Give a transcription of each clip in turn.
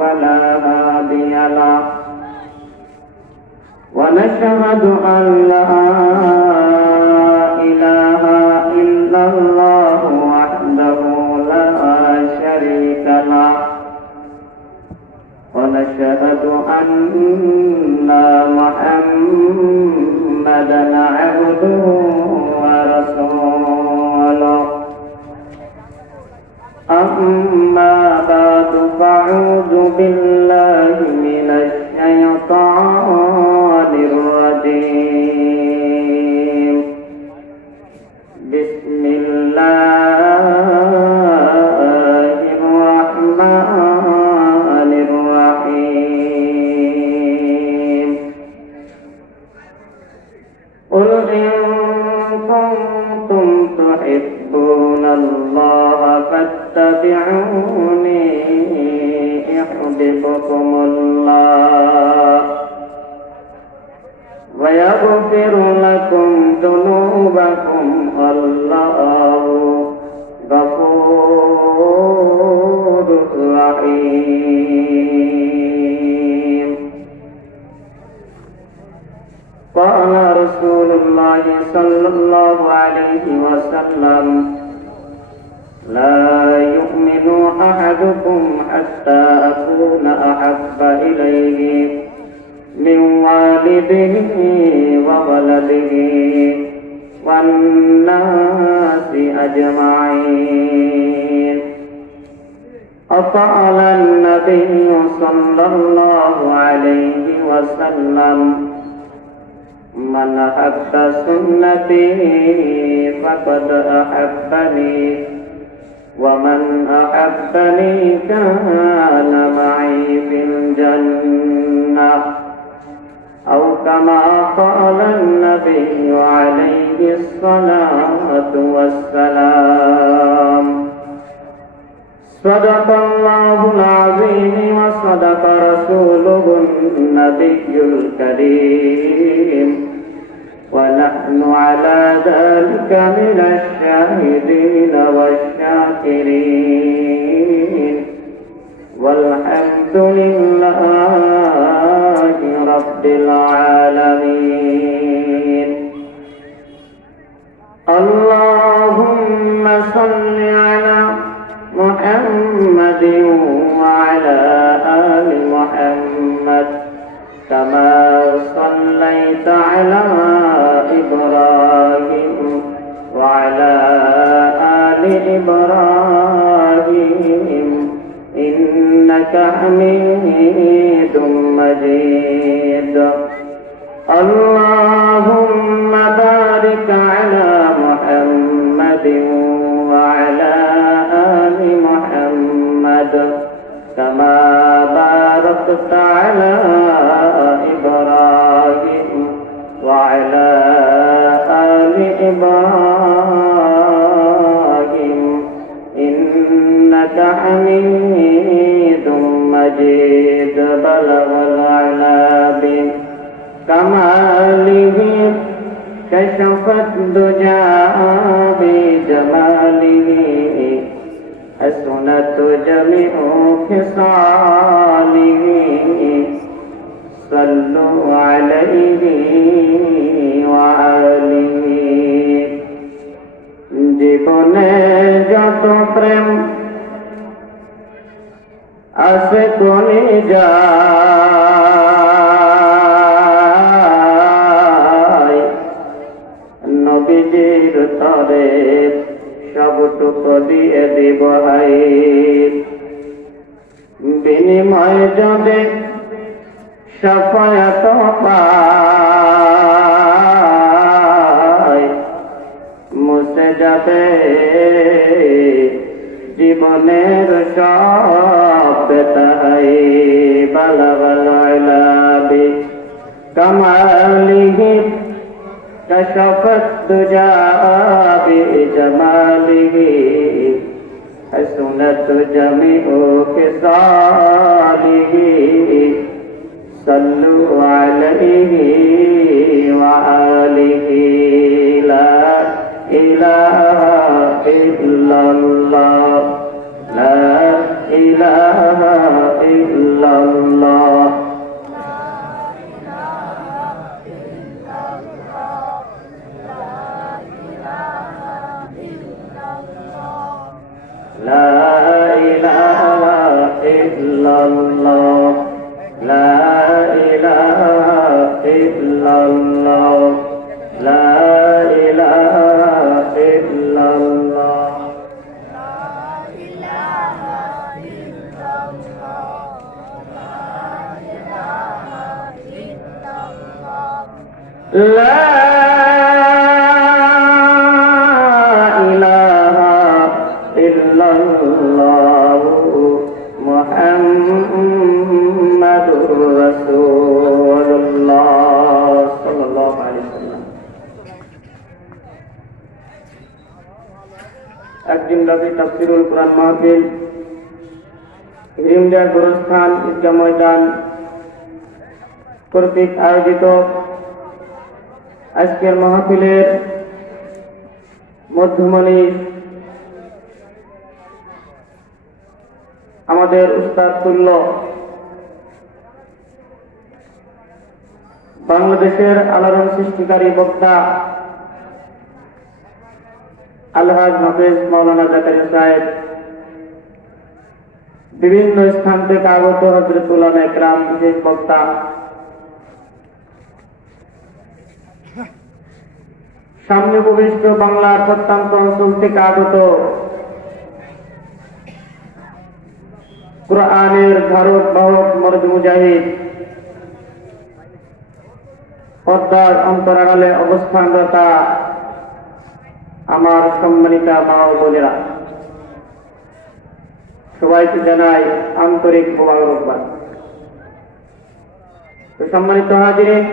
فلا هادي له ونشهد أن لا إله إلا الله وحده لا شريك له ونشهد أن محمدا عبده ورسوله أما بعد فأعوذ بالله من الشيطان الرجيم بسم الله الرحمن الرحيم قل إن كنتم تحبون الله فاتبعوني يحببكم الله ويغفر لكم ذنوبكم والله غفور رحيم قال رسول الله صلى الله عليه وسلم لا يؤمن أحدكم حتى أكون أحب إليه من والده وولده والناس أجمعين وقال النبي صلى الله عليه وسلم من أحب سنتي فقد أحبني ومن أحبني كان معي في الجنة أو كما قال النبي عليه الصلاة والسلام صدق الله العظيم وصدق رسوله النبي الكريم ونحن على ذلك من الشاهدين والشاكرين والحمد لله رب العالمين اللهم صل على محمد وعلى آل محمد كما صليت على إبراهيم وعلى آل إبراهيم إنك حميد مجيد اللهم بارك على محمد وعلى آل محمد كما باركت على إبراهيم وعلى آل إبراهيم إنك حميد مجيد بلغ العلا بكماله كشف الدجى بجماله حسنت جميع خصاله صلوا عليه وآله জীবনে যত প্রেম আসে কোনে যায় নবীজির তরে সবটুকু দিয়ে দিব হাই বিনিময় যদি শাফায়াত পাই মুছে যাবে জীবনের সব বেতাই বালা বালা লাবি কামালিহি كشفت الدجى بجماله حسنت جميع خصاله صلوا عليه وآله لا إله إلا الله لا إله إلا لا إله إلا الله محمد رسول الله صلى الله عليه وسلم একদিন রাতে তাফসীরুল কুরআন মাহফিল হিরিমডা গোরস্থান ঈদগাহ ময়দান কর্তৃক আয়োজিত আজকের মাহফিলের মধ্যমণি আমাদের উস্তাদ তুল্য বাংলাদেশের আলোড়ন সৃষ্টিকারী বক্তা আলহাজ হাফেজ মাওলানা জাকারিয়া সাহেব, বিভিন্ন স্থান থেকে আগত হযরত উলামা ইকরাম, বিশেষ বক্তা, সামনে উপবিষ্ট বাংলার প্রত্যন্ত অঞ্চল থেকে আগত কুরআনের ধারক বাহক মরদ মুজাহিদ, পর্দার অন্তরালে অবস্থানরতা আমার সম্মানিতা মা ও বোনেরা, সবাইকে জানাই আন্তরিক মোবারকবাদ। তো সম্মানিত হাজিরিন,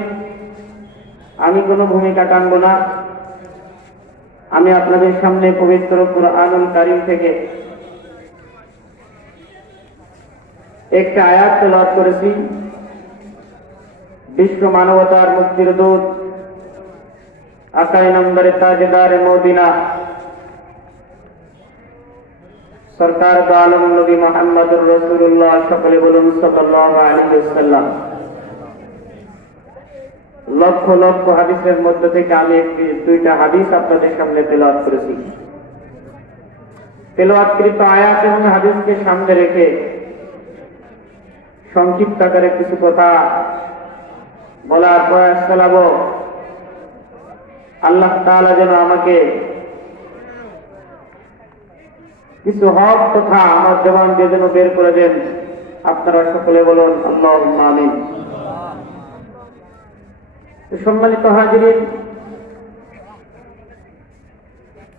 আমি কোনো ভূমিকা টানব না। আমি আপনাদের সামনে পবিত্র কুরআনুল কারীম থেকে একটা আয়াত তেলাওয়াত করেছি। বিশ্ব মানবতার মুক্তির দূত, আকাই নম্বরে তাজদারে মদিনা, সরকার দো আলম নবী মুহাম্মদুর রাসূলুল্লাহ, সকলে বলুন সাল্লাল্লাহু আলাইহি ওয়াসাল্লাম। লক্ষ লক্ষ হাদিসের মধ্য থেকে আমি দুইটা হাদিস আপনাদের সামনে তেলাওয়াত করেছি। তেলাওয়াতকৃত আয়াত এবং হাদিসকে সামনে রেখে সংক্ষিপ্ত আকারে কিছু কথা বলার প্রয়াস চালাবো। আল্লাহ তাআলা যেন আমাকে কিছু হক কথা আমার জবান দিয়ে যেন বের করে দেন। আপনারা সকলে বলুন আল্লাহুম্মা আমিন। সম্মানিত হাজিরিন,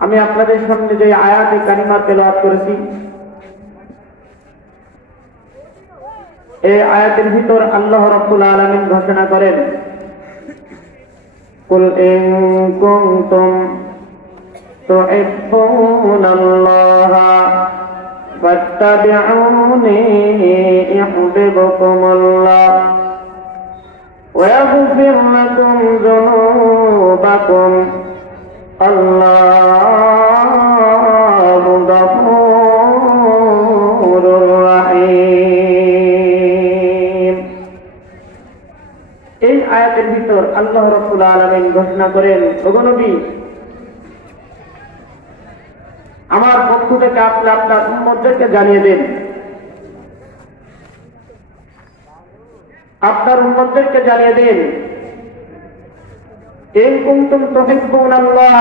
আমি আপনাদের সামনে যে আয়াতে কারিমা তেলাওয়াত করেছি, এই আয়াতের ভিতর আল্লাহ রাব্বুল আলামিন ঘোষণা করেন, কুল ইন কুনতুম তুহিব্বুনাল্লাহা ফাত্তাবিউনি ইউহিব্বুকুমুল্লাহ ويغفر لكم ذنوبكم الله غفور رحيم। এই আয়াতের ভিতর আল্লাহ রাব্বুল আলামিন ঘোষণা করেন, ওগো নবী, আমার পক্ষ থেকে আপনি আপনার উম্মতদেরকে জানিয়ে দেন, আপনার উম্মতদেরকে জানিয়ে দিন, ইন কুনতুম তুহিব্বুনাল্লাহ,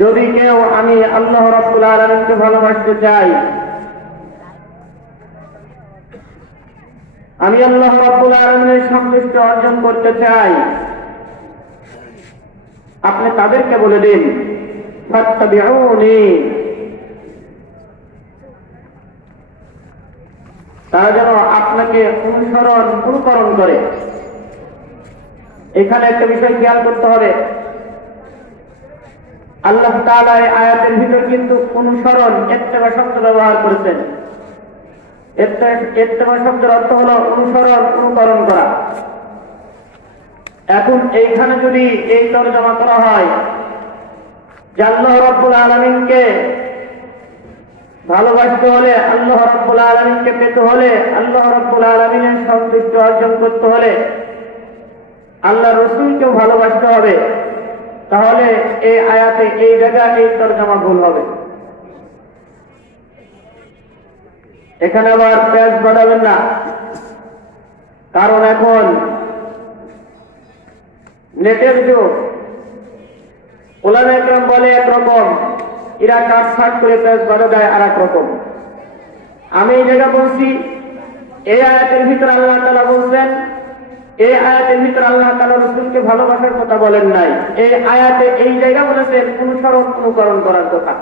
যদি কেউ আমি আল্লাহ রাব্বুল আলামিনকে ভালোবাসতে চাই, আমি আল্লাহ রাব্বুল আলামিনের সন্তুষ্টি অর্জন করতে চাই, আপনি তাদেরকে বলে দিন ফাত্তাবিউনি, তারা যেন আপনাকে অনুকরণ করে। এখানে একটা বিষয় খেয়াল করতে হবে, আল্লাহ তাআলা এই আয়াতের ভিতর কিন্তু অনুসরণ ইত্তেবা শব্দ ব্যবহার করেছেন। ইত্তেবা শব্দের অর্থ হলো অনুকরণ করা। এখন এইখানে যদি এই তরজমা করা হয় যে আল্লাহ রাব্বুল আলামিনকে ভালোবাসতে হলে, আল্লাহ রাব্বুল আলামিনকে পেতে হলে, আল্লাহ রাব্বুল আলামিনের সন্তুষ্টি অর্জন করতে হলে আল্লাহ রাসূলকেও ভালোবাসতে হবে, তাহলে এই আয়াতে এই জায়গায় এই তরজমা ভুল হবে। এখানে আবার পেঁচ বাড়াবেন না, কারণ এখন নেটের যুগ। উলামা ইকরাম বলে একরকম, এরা কাটছাট করে পেশ বাধা দেয় আর এক রকম। আমি এই জায়গা বলছি, এই আয়াতের ভিতরে আল্লাহ তাআলা বলছেন, এই আয়াতের ভিতরে আল্লাহ তাআলা রাসূলকে ভালোবাসার কথা বলেন নাই। এই আয়াতে এই জায়গা বলেছেন অনুসরণ অনুকরণ করার কথা।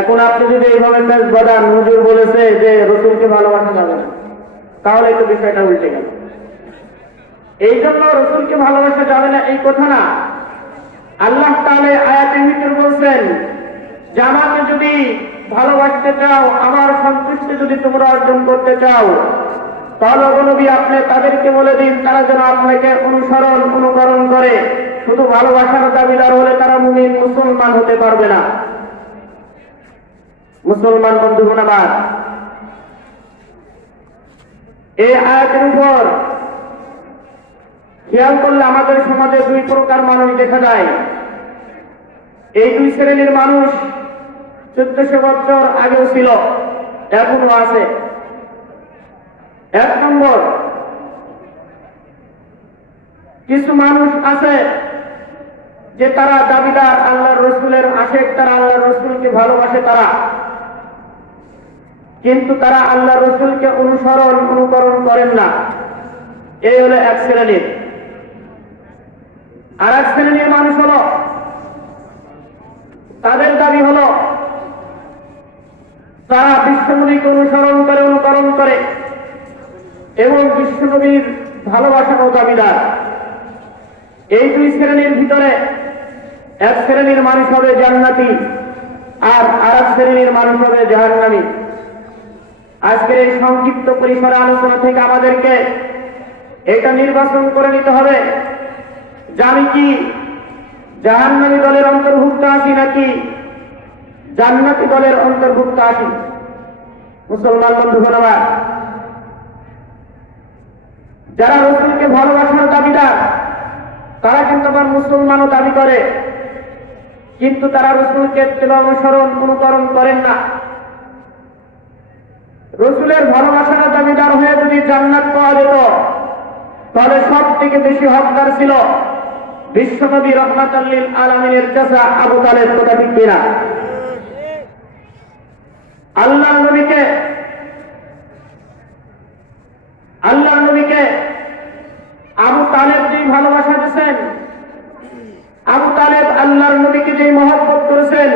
এখন আপনি যদি এইভাবে পেশ বাঁধান, হুজুর বলেছে যে রাসূলকে ভালোবাসা যাবে না, তাহলে তো বিষয়টা উল্টে গেল। এই জন্য রাসূলকে ভালোবাসা যাবে না এই কথা না। আল্লাহ তাআলা আয়াতের ভিতরে বলছেন যে আমাকে যদি ভালোবাসতে চাও, আমার সন্তুষ্টি যদি তোমরা অর্জন করতে চাও, তাহলে নবী আপনি তাদেরকে বলে দিন তারা যেন আপনাকে অনুসরণ অনুকরণ করে। শুধু ভালোবাসার দাবিদার হলে তারা মুমিন মুসলমান হতে পারবে না। মুসলমান বন্ধুগণ আমার, এই আয়াতের উপর খেয়াল করলে আমাদের সমাজে দুই প্রকার মানুষ দেখা যায়। এই দুই শ্রেণীর মানুষ 1400 বছর আগেও ছিল, এখনো আছে। এক নম্বর, কিছু মানুষ আছে যে তারা দাবিদার আল্লাহর রাসূলের আশিক, তারা আল্লাহর রাসূলকে ভালোবাসে তারা, কিন্তু তারা আল্লাহর রাসূলকে অনুসরণ অনুকরণ করেন না। এই হলো এক শ্রেণীর। আর এক শ্রেণীর মানুষ হলো, তাদের দাবি হলো তারা বিশ্বনবীকে অনুসরণ করে অনুকরণ করে এবং বিশ্বনবীর ভালোবাসার দাবিদার। এই দুই শ্রেণীর ভিতরে এক শ্রেণীর মানুষ হবে জান্নাতি আর আরেক শ্রেণীর মানুষ হবে জাহান্নামী। আজকের এই সংক্ষিপ্ত পরিসরে আলোচনা থেকে আমাদেরকে এটা নির্বাচন করে নিতে হবে যে আমি কি জাহান্নামী দলের অন্তর্ভুক্ত আছি নাকি জান্নাতি দলের অন্তর্ভুক্ত আছি। মুসলমান বন্ধুগণ আমার, যারা রাসূলকে ভালোবাসার দাবিদার তারা কিন্তু আবার মুসলমানও দাবি করে, কিন্তু তারা রাসূলকে অনুসরণ অনুকরণ করেন না। রাসূলের ভালোবাসার দাবিদার হয়ে যদি জান্নাত পাওয়া যেত, তাহলে সব থেকে বেশি হকদার ছিল বিশ্বনবী রাহমাতাল লিল আলামিনের চাচা আবু তালেব। কথা ঠিক কিনা? আল্লাহর নবীকে আবু তালেব যেই ভালোবাসা দিয়েছেন, আবু তালেব আল্লাহর নবীকে যেই মহব্বত করেছেন,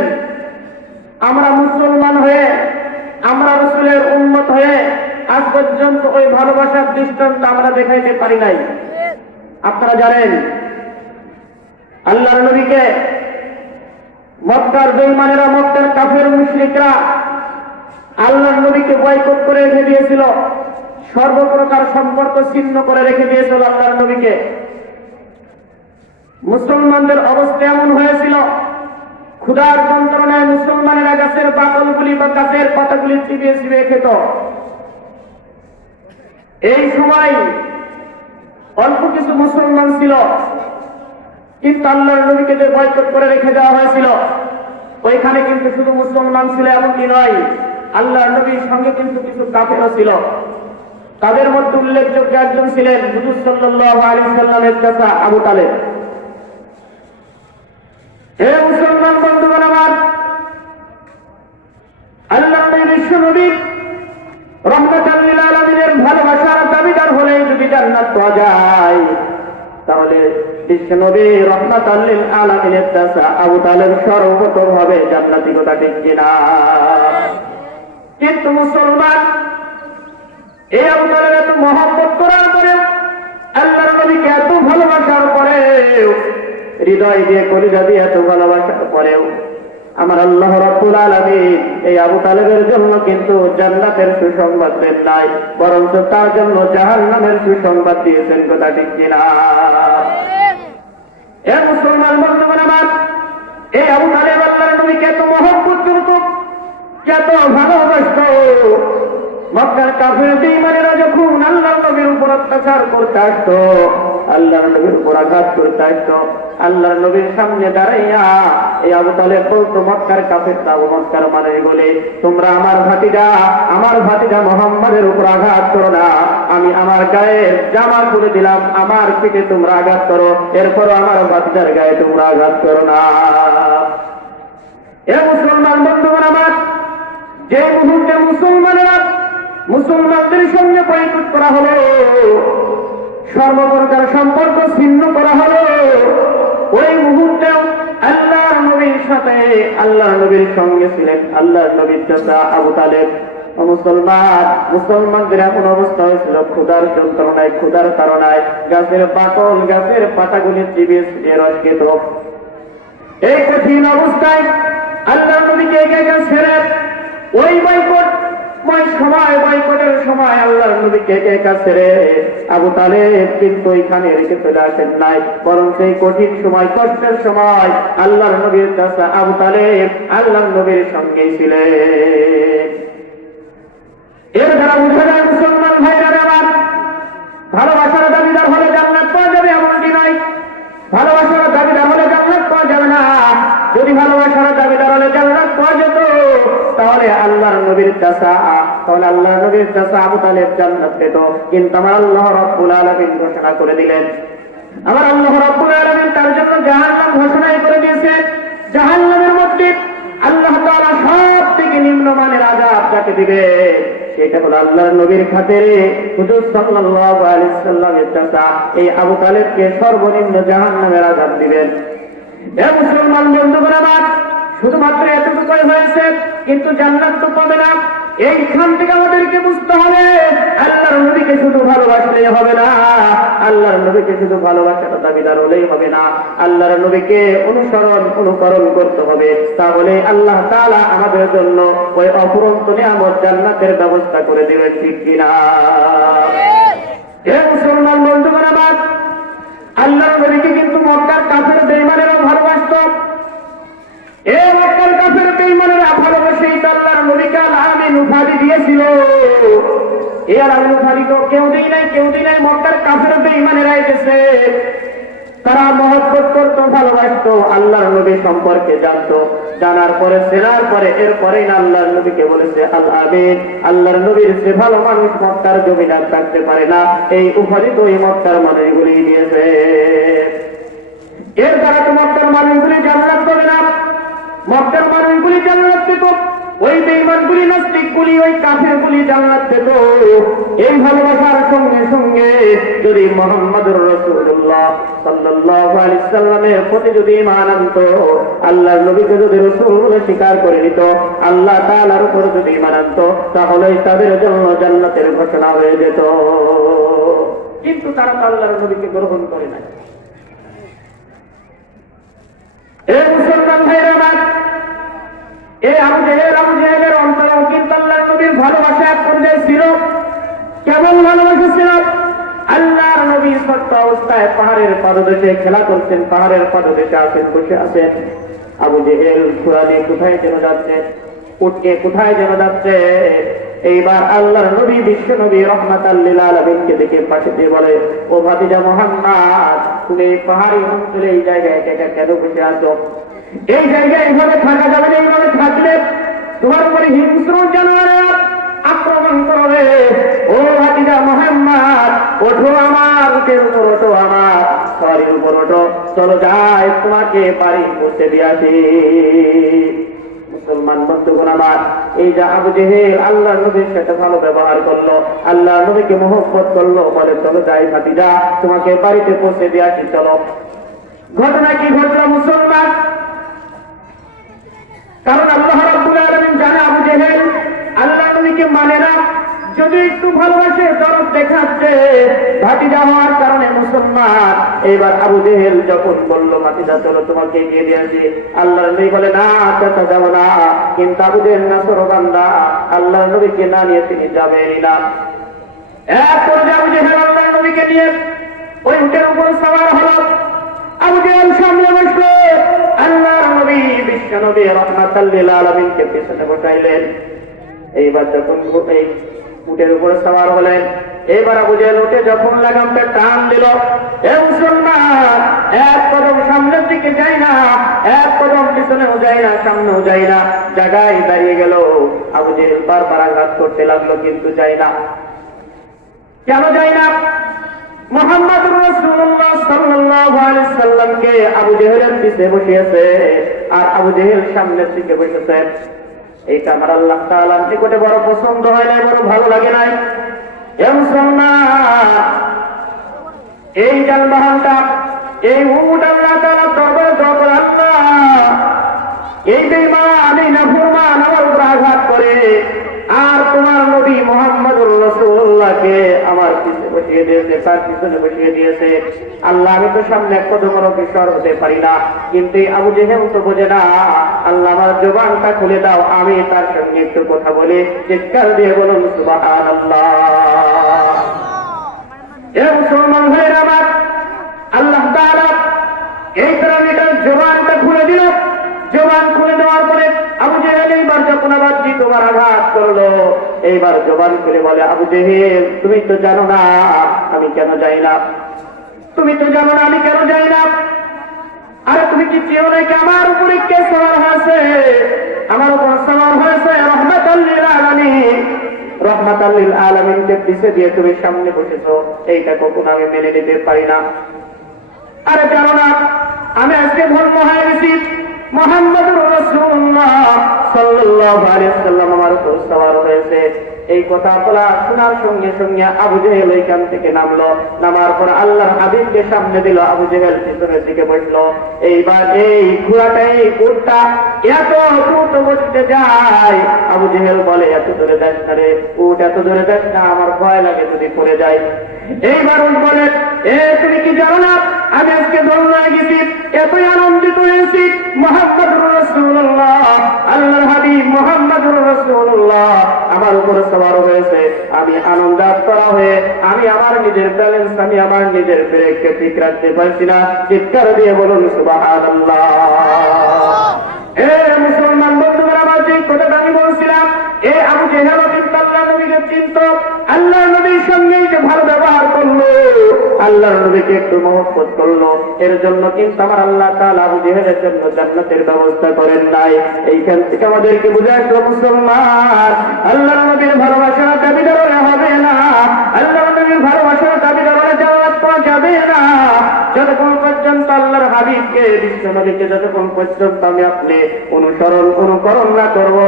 আমরা মুসলমান হয়ে, আমরা রাসূলের উম্মত হয়ে আজ পর্যন্ত ওই ভালোবাসার দৃষ্টান্ত আমরা দেখাইতে পারি নাই। আপনারা জানেন আল্লাহর নবীকে মক্কার বেঈমানেরা, মক্কার কাফের মুশরিকরা আল্লাহর নবীকে বয়কট করে রেখে দিয়েছিল, সর্বপ্রকার সম্পর্ক ছিন্ন করে রেখে দিয়েছিল আল্লাহর নবীকে। মুসলমানদের অবস্থা এমন হয়েছিল, ক্ষুধার যন্ত্রণায় মুসলমানেরা গাছের বাকলগুলি বা গাছের পাতাগুলি চিবিয়ে চিবিয়ে খেত। এই সময় অল্প কিছু মুসলমান ছিল, কিন্তু আল্লাহর নবীকে যে বয়কট করে রেখে দেওয়া হয়েছিল ওইখানে কিন্তু শুধু মুসলমান ছিল এমনটি নয়, আল্লাহর নবীর সঙ্গে কিন্তু কিছু কাফেরও ছিল। তাদের মধ্যে উল্লেখযোগ্য একজন ছিলেন হুজুর সাল্লাল্লাহু আলাইহি সাল্লামের চাচা আবু তালেব। হে মুসলমান বন্ধুগণ আমার, আল্লাহর নবী বিশ্বনবী রাহমাতাল লিল আলামিনের ভালোবাসার দাবিদার হলে যদি জান্নাত পাওয়া যায়, তাহলে বিশ্বনবী রাহমাতাল লিল আলামিনের চাচা আবু তালেব সর্বপ্রথম হবে জান্নাতি। কথা ঠিক কিনা? কিন্তু মুসলমান এই আবু তালেব এত মহব্বত করার পরে, আল্লাহর নবীকে এত ভালোবাসার পরেও, হৃদয় দিয়ে কলিজা দিয়ে এত ভালোবাসার পরেও আমার আল্লাহ রাব্বুল আলামিন এই আবু তালেবের জন্য কিন্তু জান্নাতের সুসংবাদ দেন নাই, বরঞ্চ তার জন্য জাহান্নামের সুসংবাদ দিয়েছেন। কথা ঠিক কিনা? এ মুসলমান বন্ধুগণ আমার, এই আবু তালেব আল্লাহর নবীকে এত মহব্বত করত, এত ভালোবাসত, মক্কার কাফের বেঈমানেরা যখন আল্লাহর নবীর উপর অত্যাচার করতে আসতো, আল্লাহর নবীর উপর আঘাত করতে আসতো, আল্লাহর নবীর সামনে দাঁড়াইয়া এই আবু তালেব বলতো মক্কার কাফেররা, মক্কার মানুষ বলে, তোমরা আমার ভাতিজা মুহাম্মাদের উপর আঘাত করো না, আমি আমার গায়ে জামা খুলে দিলাম, আমার পিঠে তোমরা আঘাত করো, এরপরও আমার ভাতিজার গায়ে তোমরা আঘাত করো না। এ মুসলমান বন্ধুগণ আমার, যে মুহূর্তে মুসলমানেরা মুসলমানদের সঙ্গে বয়কট করা হলো, সর্বপ্রকার সম্পর্ক ছিন্ন করা হলো, ওই মুহূর্তেও আল্লাহর নবীর সাথে আল্লাহর নবীর সঙ্গে ছিলেন আল্লাহর নবীর চাচা আবু তালেব। মুসলমানদের এমন অবস্থা হয়েছিল, ক্ষুধার যন্ত্রণায়, ক্ষুধার তাড়নায় গাছের পাতল, গাছের পাতাগুলি চিবিয়ে চিবিয়ে রস খেত। এই কঠিন অবস্থায় আল্লাহর নবীকে একা ছেড়ে ওই বয়কটের সময় আল্লাহর নবীকে একা ছেড়ে আবু তালেব কিন্তু ওইখানে রেখে চলে আসেন নাই, বরং সেই কঠিন সময়, কষ্টের সময় আল্লাহর নবীর চাচা আবু তালেব আল্লাহর নবীর সঙ্গেই ছিলেন। এর দ্বারা বুঝা যায় মুসলমান ভাইরা আমার, ভালোবাসার দাবিদার হলে জান্নাত পাওয়া যাবে এমনটি নয়। ভালোবাসার দাবিদার হলে জান্নাত পাওয়া যাবে না। যদি ভালোবাসার দাবিদার হলে জান্নাত পাওয়া যেত, তাহলে আল্লাহর নবীর চাচা আবু তালেব জান্নাত পেত। কিন্তু আমার আল্লাহ রাব্বুল আলামিন ঘোষণা করে দিলেন, আমার আল্লাহ রাব্বুল আলামিন তার জন্য জাহান্নাম ঘোষণাই করে দিয়েছে। জাহান্নামের মধ্যে আল্লাহ তাআলা সব থেকে নিম্নমানের আযাব যাকে দিবে, সেটা হলো আল্লাহর নবীর খাতিরে হুজুর সাল্লাল্লাহু আলাইহি সাল্লামের চাচা এই আবু তালেবকে সর্বনিম্ন জাহান্নামের আযাব দিবেন। এ মুসলমান বন্ধুগণ আমার, শুধুমাত্র এতটুকুই হয়েছে, কিন্তু জান্নাত তো পাবে না। এইখান থেকে আমাদেরকে বুঝতে হবে, আল্লাহর নবীকে শুধু ভালোবাসলেই হবে না, আল্লাহর নবীকে শুধু ভালোবাসার দাবিদার হলেই হবে না, আল্লাহর নবীকে অনুকরণ করতে হবে। তাহলে আল্লাহ তাআলা আমাদের জন্য ওই অফুরন্ত নিয়ামত জান্নাতের ব্যবস্থা করে দেবেন, ঠিক কিনা? হে মুসলমান বন্ধুগণ আমার, আল্লাহর নবীকে কিন্তু মক্কার কাফের বেঈমানেরা ভালোবাসত। এই মক্কার কাফের বেঈমানেরা ভালোবেসেই আল্লাহর নবীকে আল-আমিন উপাধি দিয়েছিল। এই আল-আমিন উপাধি তো কেউ দেই নাই, মক্কার কাফের বেঈমানেরা এসেছে। তারা মহব্বত করত, ভালোবাসত, আল্লাহর নবী সম্পর্কে জানতো, জানার পরে চেনার পরে এরপরেই না আল্লাহর নবীকে বলেছে আল-আমিন। আল্লাহর নবীর সে ভালো মানুষ মক্কার জমিনে আর থাকতে পারে না, এই উপাধি তো এই মক্কার মানুষগুলি দিয়েছে। এর দ্বারা তো মক্কার মানুষগুলি জান্নাত পাবে না, মক্কার মানুষগুলি জান্নাত পেত, ওই বেঈমানগুলি, নাস্তিকগুলি, ওই কাফেরগুলি জান্নাত পেত। এই ভালোবাসার সঙ্গে সঙ্গে যদি মুহাম্মদুর রাসূলুল্লাহ সাল্লাল্লাহু আলাইহি সাল্লামের প্রতি যদি ঈমান আনতো, আল্লাহর নবীকে যদি রাসূল বলে স্বীকার করে নিত, আল্লাহ তাআলার উপর যদি ঈমান আনতো, তাহলে তাদের জন্য জান্নাতের ঘোষণা হয়ে যেত। কিন্তু তারা আল্লাহর নবীকে গ্রহণ করে না। এই মুসলমান ভাইরা আমার, এই আবু জেহেলের অন্তরেও কিন্তু আল্লাহর নবীর ভালোবাসা এক পর্যায়ে ছিল। কেমন ভালোবাসা ছিল? আল্লাহর নবী সত্য অবস্থায় পাহাড়ের পাদদেশে খেলা করছেন, পাহাড়ের পাদদেশে আছেন, বসে আছেন। আবু জেহেল ঘোড়া দিয়ে কোথায় যেন যাচ্ছে, উটকে কোথায় যেন যাচ্ছে। এইবার আল্লাহর নবী, বিশ্ব নবী রাহমাতাল লিল আলামিনকে দেখে পাশে দিয়ে বলে, ও ভাতিজা মুহাম্মদ, তুমি পাহাড়ি অঞ্চলে এই জায়গায় একা কেন বসে আছো? এই জায়গায় এইভাবে থাকা যাবে না, এইভাবে থাকলে তোমার উপরে হিংস্র জানোয়ারেরা আক্রমণ করবে। ও ভাতিজা মুহাম্মদ, ওঠো, আমার উটের উপর ওঠো, আমার সওয়ারির উপর ওঠো, চলো যাই তোমাকে বাড়ি পৌঁছে দিয়ে আসি। মুসলমান বন্ধুগণ আমার, এই যে আবু জেহেল আল্লাহর নবীর সাথে ভালো ব্যবহার করলো, আল্লাহর নবীকে মহব্বত করলো, বলে চলো যাই ভাতিজা তোমাকে বাড়িতে পৌঁছে দিয়ে আসি, চলো। ঘটনা কি ঘটলো মুসলমান? কারণ আল্লাহ রাব্বুল আলামিন জানে আবু জেহেল আল্লাহর নবীকে মানে না, যদি একটু ভালোবাসে, দরদ দেখাচ্ছে, ভাতিজা হওয়ার কারণে মুসলমান। এইবার আবু জেহেল যখন বলল ভাতিজা চলো তোমাকে এগিয়ে দিয়ে আসি, আল্লাহর নবী বলে না, চাচা যাবো না। কিন্তু আবু জেহেল নাফরমানরা, আল্লাহর নবীকে না নিয়ে তিনি যাবেনই না। এরপর আবু জেহেল আল্লাহর নবীকে নিয়ে ওই উটের উপর সওয়ার হলো। আবু জেহেল সামনে বসলো, আল্লাহর নবী বিশ্ব নবী রাহমাতাল লিল আলামিনকে পেছনে বসাইলেন। এইবার যখন উটের উপরে সওয়ার হলেন, এবার আবু জেহেল উঠে যখন লাগামটা টান দিল, এ মুসলমান, এক কদম সামনের দিকে যায় না, এক কদম পিছনেও যায় না, সামনেও যায় না, জায়গায় দাঁড়িয়ে গেল। আবু জেহেল বারবার আঘাত করতে লাগলো, কিন্তু যায় না। কেন যায় না? মুহাম্মদুর রাসূলুল্লাহ সাল্লাল্লাহু আলাইহি সাল্লামকে আবু জেহেলের পিছে বসিয়েছে আর আবু জেহেল সামনের দিকে বসেছে। এইটা আমার আল্লাহ তাআলার নিকটে বড় পছন্দ হয় নাই, বড় ভালো লাগে নাই। এ মুসলমান, এই যানবাহনটা, এই উট আল্লাহ তাআলা দরবারে দোয়া করে, আল্লাহ এই বেঈমান, এই নাফরমান আমার উপর আঘাত করে আর তোমার নবী মুহাম্মদুর রাসূলুল্লাহকে আমার পিছে বসিয়ে দিয়েছে, তার পিছনে বসিয়ে দিয়েছে। আল্লাহ আমি তো সামনে এক কদমের অগ্রসর হতে পারি না, কিন্তু আবু জেহেল তো বোঝে না। আল্লাহ আমার জবানটা খুলে দাও, আমি তার সঙ্গে একটু কথা বলি। চিৎকার দিয়ে বলুন সুবহানাল্লাহ। এ মুসলমান ভাইরা আমার, আল্লাহ তাআলা এই প্রাণীটার জবানটা খুলে দিল। জবান খুলে দেওয়ার পরে আবু জেহেল এইবার যখন আবার দ্বিতীয়বার আঘাত করলো, এইবার জবান খুলে বলে, আবু জেহেল তুমি তো জানো না আমি কেন যাই না, তুমি তো জানো না আমি কেন যাই না। আরে তুমি কি চেয়েও নাকি আমার উপরে কে সওয়ার হয়েছে? আমার উপর সওয়ার হয়েছে রাহমাতাল লিল আলামিন। রাহমাতাল লিল আলামিনকে পিছে দিয়ে তুমি সামনে বসেছো, এইটা কখনো আমি মেনে নিতে পারি না। আরে জানো না আমি আজকে ধর্ম হয়ে গেছি, মুহাম্মদুর রাসূলুল্লাহ সাল্লাল্লাহু আলাইহি ওয়াসাল্লাম আমার উপর সওয়ার হয়েছে। এই কথা বলা শোনার সঙ্গে সঙ্গে আবু জেহেল এইখান থেকে নামলো। নামার পর আল্লাহর হাবিবকে সামনে দিল, আবু জেহেল পিছনের দিকে বসলো। এইবার এই ঘোড়াটা, এই উটটা এত দ্রুত বসতে যায়, আবু জেহেল বলে, এত দূরে যাস না রে উট, এত দূরে যাস না, আমার ভয় লাগে যদি পড়ে যায়। এইবার উট বলে, এ তুমি কি জানো না আমি আজকে ধন্য হয়ে গেছি, এতই আনন্দিত হয়েছি, মুহাম্মদুর রাসূলুল্লাহ আল্লাহর হাবিব মুহাম্মদুর রাসূলুল্লাহ আমার উপর সওয়ার হয়েছে। আমি আনন্দাত্মরা হয়ে আমি আমার নিজের ব্যালেন্স, আমি আমার নিজের ব্রেককে ঠিক রাখতে পারছি না। চিৎকার দিয়ে বলুন সুবহানাল্লাহ। এ মুসলমান বন্ধুরা আমার, যে কথাটা আমি বলছিলাম, এ আবু জেহেল কিন্তু আল্লাহর নবীকে চিনত, আল্লাহর নবীর সঙ্গে যে ভালো ব্যবহার করলো, আল্লাহর নবীকে একটু মহব্বত করলো, এর জন্য কিন্তু আমার আল্লাহ তাআলা আবু জেহেলের জন্য জান্নাতের ব্যবস্থা করেন নাই। এইখান থেকে আমাদেরকে বুঝে আসলো মুসলমান, আল্লাহর নবীর ভালোবাসার দাবিদার হবে না, আল্লাহর নবীর ভালোবাসার দাবিদার জান্নাত পাওয়া যাবে না যতক্ষণ পর্যন্ত আল্লাহর হাবিবকে, বিশ্ব নবীকে যতক্ষণ পর্যন্ত আমি আপনি অনুসরণ অনুকরণ না করব,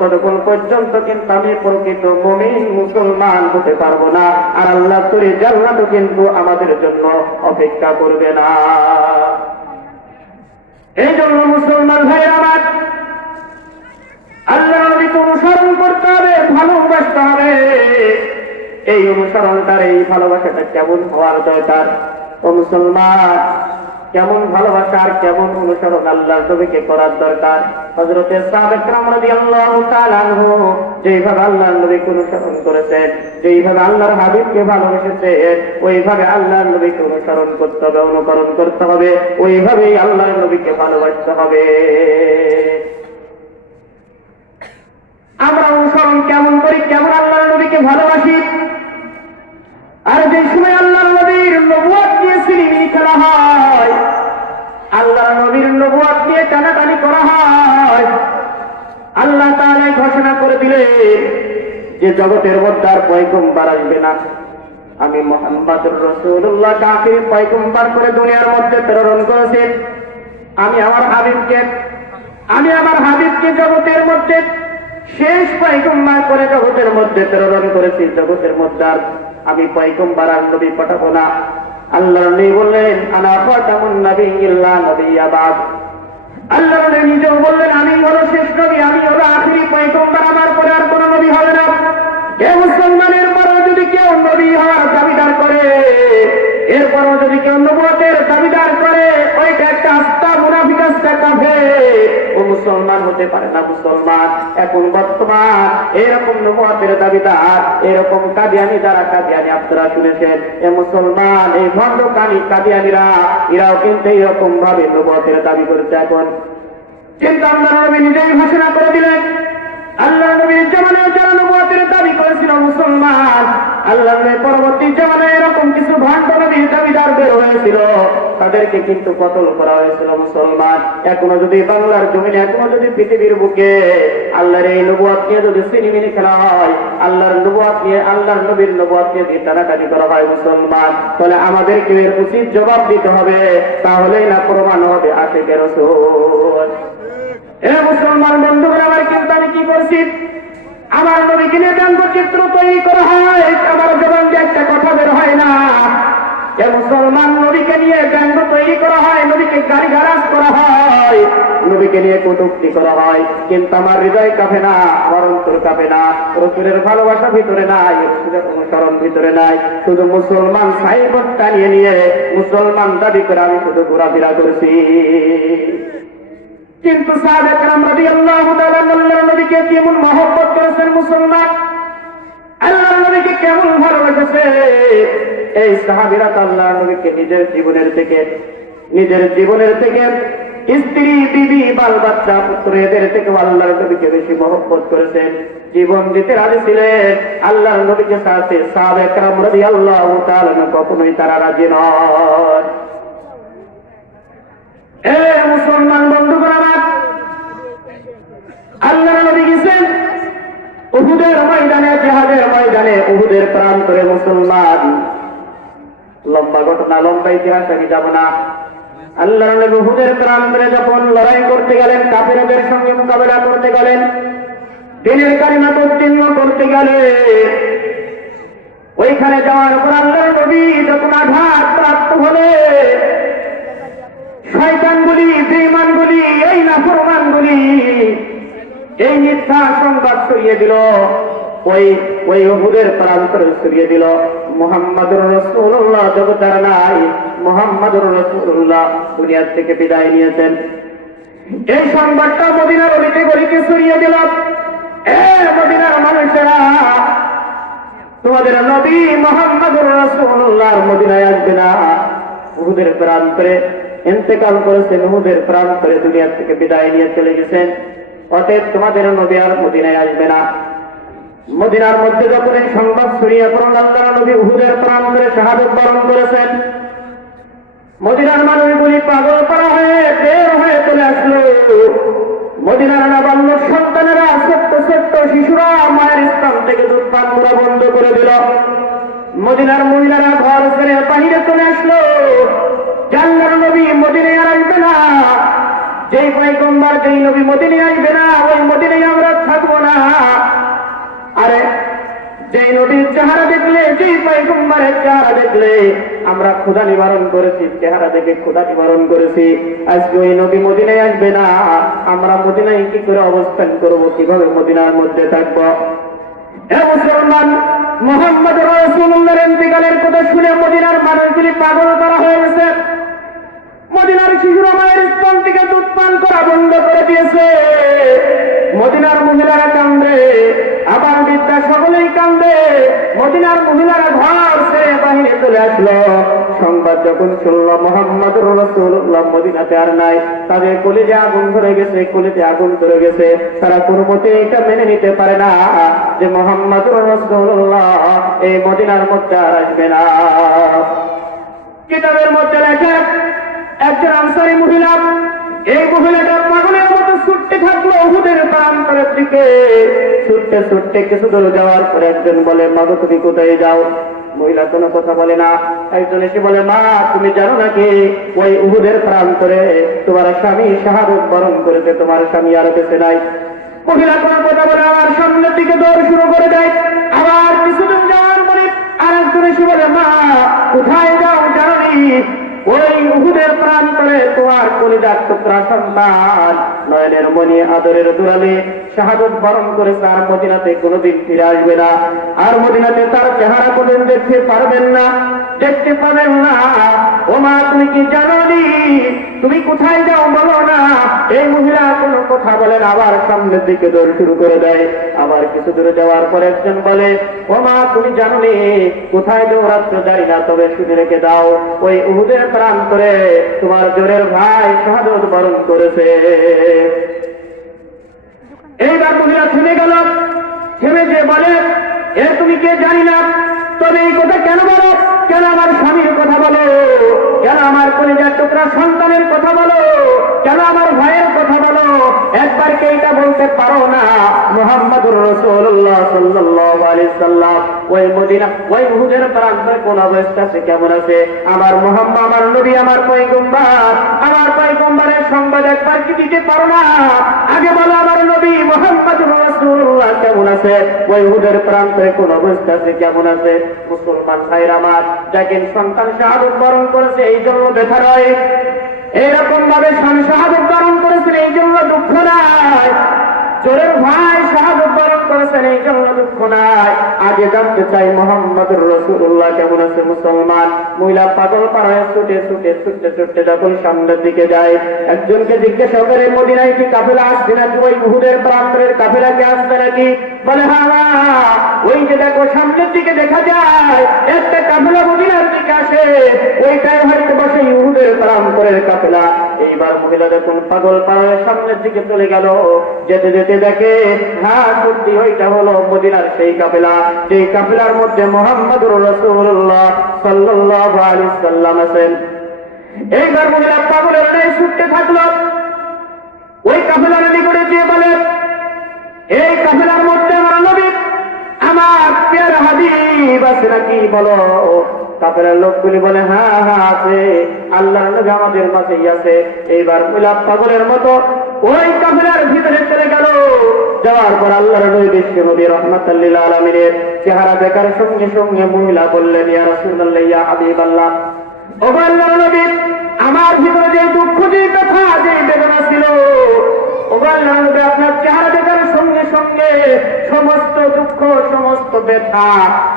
ততক্ষণ পর্যন্ত কিন্তু আমি প্রকৃত মুমিন মুসলমান হতে পারবো না। আর আল্লাহ তোর জান্নাতও কিন্তু আমাদের জন্য অপেক্ষা করবে না। এই জন্য মুসলমান ভাই আমার, আল্লাহর নবীকে অনুসরণ করতে হবে, ভালোবাসতে হবে। এই অনুসরণটার, এই ভালোবাসাটা কেমন হওয়ার দরকার? ও মুসলমান, কেমন ভালোবাসা আর কেমন অনুসরণ আল্লাহর নবীকে করার দরকার? হযরতে সাহাবা کرام রাদিয়াল্লাহু তাআলা আনহু যেইভাবে আল্লাহর নবীকে অনুসরণ করেছেন, যেইভাবে আল্লাহর হাবিবকে ভালোবেসেছেন, ওইভাবে আল্লাহর নবীকে অনুসরণ করতে হবে, অনুকরণ করতে হবে, ওইভাবেই আল্লাহর নবীকে ভালোবাসতে হবে। আমরা অনুসরণ কেমন করি, কেমন আল্লাহর নবীকে ভালোবাসি? আর যে সময় আল্লাহর নবীর নবুয়ত নিয়ে সিনেমি খেলা হয়, আল্লাহর নবীর নবুয়ত নিয়ে টানাটানি করা হয়, আল্লাহ তাআলা ঘোষণা করে দিলেন যে জগতের মধ্যে আর পয়গম্বর আসবে না। আমি মুহাম্মদুর রাসূলুল্লাহ কাকে পয়গম্বর করে দুনিয়ার মধ্যে প্রেরণ করেছি। আমি আমার হাবিবকে জগতের মধ্যে শেষ পয়গম্বর করে জগতের মধ্যে প্রেরণ করেছি। জগতের মধ্যে আর আমি পয়গম্বর আর নবী পাঠাবো না। আল্লাহর নবী বললেন, আনা খাতামুন নাবিয়্যিন লা নাবিয়্যা বা'দ। আল্লাহর নবী নিজেও বললেন, আমি হলো শেষ নবী, আমি হলো আখেরি পয়গম্বর, আমার পরে আর কোনো নবী হবে না। কে মুসলমানের পরেও যদি কেউ নবী হওয়ার দাবিদার করে, এরপরও যদি কেউ নবুয়তের দাবিদার করে, ওইটা একটা আস্থা মুনাফিক, একটা কাফের, ও মুসলমান হতে পারে না। মুসলমান এখন বর্তমান এরকম নবুয়তের দাবিদার, এরকম কাদিয়ানি, যারা কাদিয়ানি আপনারা শুনেছেন, এ মুসলমান এই ভণ্ড কাদিয়ানিরা, এরাও কিন্তু এইরকম ভাবে নবুয়তের দাবি করেছে এখন। কিন্তু আল্লাহর নবী নিজেই ঘোষণা করে দিলেন, আল্লাহর নবীর জামানায় যারা নবুয়তের দাবি করেছিল মুসলমান, আল্লাহর নবীর পরবর্তী জামানায় এরকম কিছু ভণ্ড নবীর দাবিদার বের হয়েছিল, তাদেরকে কিন্তু কতল করা হয়েছিল মুসলমান। এখনো যদি বাংলার জমিনে, এখনো যদি পৃথিবীর বুকে আল্লাহর এই নবুয়ত নিয়ে যদি সিনেমিনি খেলা হয়, আল্লাহর নবুয়ত নিয়ে, আল্লাহর নবীর নবুয়ত নিয়ে যদি টানাটানি করা হয় মুসলমান, তাহলে আমাদেরকে এর উচিত জবাব দিতে হবে। তাহলেই না প্রমাণ হবে আশিকে রাসূল। এ মুসলমান বন্ধুরা আমার, কিন্তু আমি কি করছি? আমার নবীকে নিয়ে ব্যঙ্গচিত্র তৈরি করা হয়, আমার জবান দিয়ে একটা কথা বের হয় না। এ মুসলমান, নবীকে নিয়ে ব্যঙ্গ তৈরি করা হয়, নবীকে গালিগালাজ করা হয়, নবীকে নিয়ে কটূক্তি করা হয়, কিন্তু আমার হৃদয় কাঁপে না, আমার অন্তর কাঁপে না। রাসূলের ভালোবাসা ভিতরে নাই, রাসূলের অনুসরণ ভিতরে নাই। শুধু মুসলমান সাইবত টানিয়ে নিয়ে মুসলমান দাবি করে আমি শুধু ঘোরাফেরা করছি। কিন্তু সাহাবায়ে কেরাম রাদিয়াল্লাহু তাআলা আল্লাহর নবীকে কেমন মহব্বত করেছেন মুসলমান, আল্লাহর নবীকে কেমন ভালোবেসেছে। এই সাহাবীরা আল্লাহর নবীকে নিজের জীবনের থেকে স্ত্রী, বিবি, বাল বাচ্চা, পুত্র এদের থেকে আল্লাহর নবীকে বেশি মহব্বত করেছেন, জীবন দিতে রাজি ছিলেন। আল্লাহর নবীকে সাথে সাহাবায়ে কেরাম রাদিয়াল্লাহু তাআলা কখনোই তারা রাজি নয়। এ মুসলমান বন্ধুগণ আমার, আল্লাহর নবী গেছেন উহুদের ময়দানে, জিহাদের ময়দানে, উহুদের প্রান্তরে মুসলমান। লম্বা ঘটনা, লম্বা ইতিহাস, আমি যাব না। আল্লাহর নবী উহুদের প্রান্তরে যখন লড়াই করতে গেলেন, কাফেরদের সঙ্গে মোকাবেলা করতে গেলেন, দ্বীনের কালিমা উত্তীর্ণ করতে গেলেন, ওইখানে যাওয়ার পর আল্লাহর নবী যখন আঘাত প্রাপ্ত হলে শয়তানগুলি, বেঈমানগুলি, এই নাফরমানগুলি এই মিথ্যা সংবাদ ছড়িয়ে দিল, ওই উহুদের প্রান্তরে ছড়িয়ে দিল মুহাম্মাদুর রাসূলুল্লাহ জগতার নাই, মুহাম্মাদুর রাসূলুল্লাহ দুনিয়া থেকে বিদায় নিয়েছেন। এই সংবাদটা মদিনার অলিতে গলিতে ছড়িয়ে দিল। এ মদিনার মানুষেরা, তোমাদের নবী মুহাম্মাদুর রাসূলুল্লাহ মদিনায় আসবে না, উহুদের প্রান্তরে ইন্তেকাল করেছেন, উহুদের প্রান্তরে দুনিয়া থেকে বিদায় নিয়ে চলে গেছেন। অতএব তোমাদের নবী আর মদিনায় আসবে না। মদিনার মধ্যে যখন এই সংবাদ ছড়িয়ে পড়ল, আল্লাহর নবী উহুদের প্রান্তরে শাহাদাত বরণ করেছেন, মদিনার মানুষগুলি পাগল করা হয়ে বের হয়ে চলে আসলো। মদিনার নাবালক সন্তানেরা, ছোট্ট ছোট্ট শিশুরা মায়ের স্থান থেকে দুধ পান করা বন্ধ করে দিল। মদিনার মহিলারা ঘর ছেড়ে বাহিরে চলে আসলো। আল্লাহর নবী মদিনায় আর আসবে না, যেই পয়গম্বর, যেই নবী মদিনায় আসবে না, ওই মদিনায় আমরা থাকবো না। আরে যেই নবীর চেহারা দেখলে, যেই পয়গম্বরের চেহারা দেখলে আমরা ক্ষুধা নিবারণ করেছি, চেহারা দেখে ক্ষুধা নিবারণ করেছি, আজকে ওই নবী মদিনায় আসবে না, আমরা মদিনায় কি করে অবস্থান করবো, কিভাবে মদিনার মধ্যে থাকবো? হে মুসলমান, মুহাম্মদ রাসূলুল্লাহর ইন্তিকালের কথা শুনে মদিনার মানুষগুলি পাগল করা হয়ে গেছে। মদিনার শিশুরা মায়ের স্তন থেকে দুধ পান করা বন্ধ করে দিয়েছে। মদিনার মহিলারা কান্দে, আবার বিদ্যা সকলেই কান্দে। মদিনার মহিলারা ঘর ছেড়ে বাহিরে চলে আসলো। সংবাদ যখন শুনল মুহাম্মদুর রাসূলুল্লাহ মদিনাতে আর নাই, তাদের কলিজে আগুন ধরে গেছে, কলিজে আগুন ধরে গেছে। তারা কোনো মতে এটা মেনে নিতে পারে না যে মুহাম্মদুর রাসূলুল্লাহ এই মদিনার মধ্যে আর আসবে না। কিতাবের মধ্যে লেখা, একজন আনসারী মহিলা, এই মহিলাটা পাগলের মতো ছুটতে থাকলো উহুদের প্রান্তরের দিকে। ছুটতে ছুটতে কিছু দূর যাওয়ার পরে একজন বলে, মা গো তুমি কোথায় যাও? মহিলা কোনো কথা বলে না। একজন এসে বলে, মা তুমি জানো নাকি ওই উহুদের প্রান্তরে তোমার স্বামী শাহাদাত বরণ করেছে, তোমার স্বামী আর বেঁচে নাই। মহিলা কোনো কথা বলে আমার সামনের দিকে দৌড় শুরু করে দেয়। আবার কিছুদিন যাওয়ার পরে আর একজন এসে বলে, মা কোথায় যাও জানি? ওই উহুদের প্রান্তরে তোমার কলিজার টুকরা সন্তান নয়নের মনি আদরের দুলালে শাহাদাত বরণ করেছে, আর মদিনাতে কোনোদিন ফিরে আসবে না, আর মদিনাতে তার চেহারা কোনদিন দেখতে পারবেন না, দেখতে পাবেন না। ও মা তুমি কি জানো নি? তুমি কোথায় যাও বলো না। এই মহিলা কোনো কথা বলে না, আবার সামনের দিকে দৌড় শুরু করে দেয়। আবার কিছু দূরে যাওয়ার পর একজন বলে, ও মা তুমি জানো নি কোথায় দৌড়াচ্ছ? জানি না, তবে শুনে রেখে দাও, ওই উহুদের প্রান্তরে তোমার জোরের ভাই শাহাদাত বরণ করেছে। এইবার মহিলা থেমে গেল, থেমে যে বলে, তুমি কে জানি না, তবে এই কথা কেন বলো? কেন আমার স্বামীর কথা বলো? কেন আমার কলিজার টুকরা সন্তানের কথা বলো, কেন আমার ভাইয়ের কথা বলো, একবার কে এটা বলতে পারো না মুহাম্মদুর রাসূলুল্লাহ সাল্লাল্লাহু আলাইহি সাল্লাম ওই মদিনা ওই উহুদের প্রান্তরে কোন অবস্থা আছে, কেমন আছে? আমার মুহাম্মদ, আমার নবী, আমার পয়গম্বরের সংবাদ একবার কি দিতে পারো না? আগে বলো আমার নবী মুহাম্মদুর রাসূলুল্লাহ কেমন আছে, ওই উহুদের প্রান্তরে কোন অবস্থা আছে, কেমন আছে? মুসলমান ভাইরা আমার, দেখেন সন্তান শাহাদাত বরণ করেছে এই জন্য ব্যথা নয়, এইরকম ভাবে শাহাদাত বরণ করেছেন এই জন্য দুঃখ নাই, জোরের ভাই শাহাদাত বরণ করেছেন এই জন্য দুঃখ নাই। আগে জানতে চাই মুহাম্মদুর রাসূলুল্লাহ কেমন আছে? মুসলমান মহিলা পাগল পাড়ায় ছুটে যখন সামনের দিকে যায়, একজনকে জিজ্ঞাসা করে মদিনায় কি কাফেলা আসছে নাকি, ওই উহুদের প্রান্তরের কাফেলা কি আসছে নাকি? বলে হ্যাঁ, ওই যে দেখো সামনের দিকে দেখা যায় একটা কাফেলা মদিনার দিকে আসে, ওইটাই হয়তো বসে উহুদের প্রান্তরের কাফেলা। এইবার মহিলা যখন পাগল পাড়ায় সামনের দিকে চলে গেল, যেতে যেতে দেখে হ্যাঁ সত্যি ওইটা হলো মদিনার সেই কাফেলা, যেই কাফেলার মধ্যে মুহাম্মদুর রাসূলুল্লাহ সাল্লাল্লাহু আলাইহি সাল্লাম আছেন। এইবার মহিলা পাগলের ন্যায় ছুটতে থাকলো, ওই কাফেলার নিকটে গিয়ে বলে এই কাফেলার মধ্যে আমার নবী, আমার প্রিয় হাবিব আছে নাকি বলো? কাফেলার লোকগুলি বলে হ্যাঁ হ্যাঁ আছে, আল্লাহর নবী আমাদের মাঝেই আছে। এইবার মহিলা পাগলের মতো ওই কাফেলার ভিতরে চলে গেল, যাওয়ার পর আল্লাহর নবী বিশ্ব নবী রাহমাতাল লিল আলামিনের চেহারা দেখার সঙ্গে সঙ্গে মহিলা বললেন ইয়া রাসূলুল্লাহ, ইয়া হাবিবাল্লাহ, ও আল্লাহর নবী, আমার ভিতরে যে দুঃখ, যে ব্যথা, যে বেদনা ছিল, ও আল্লাহর নবী আপনার চেহারা দেখার সঙ্গে সঙ্গে সমস্ত দুঃখ, সমস্ত ব্যথা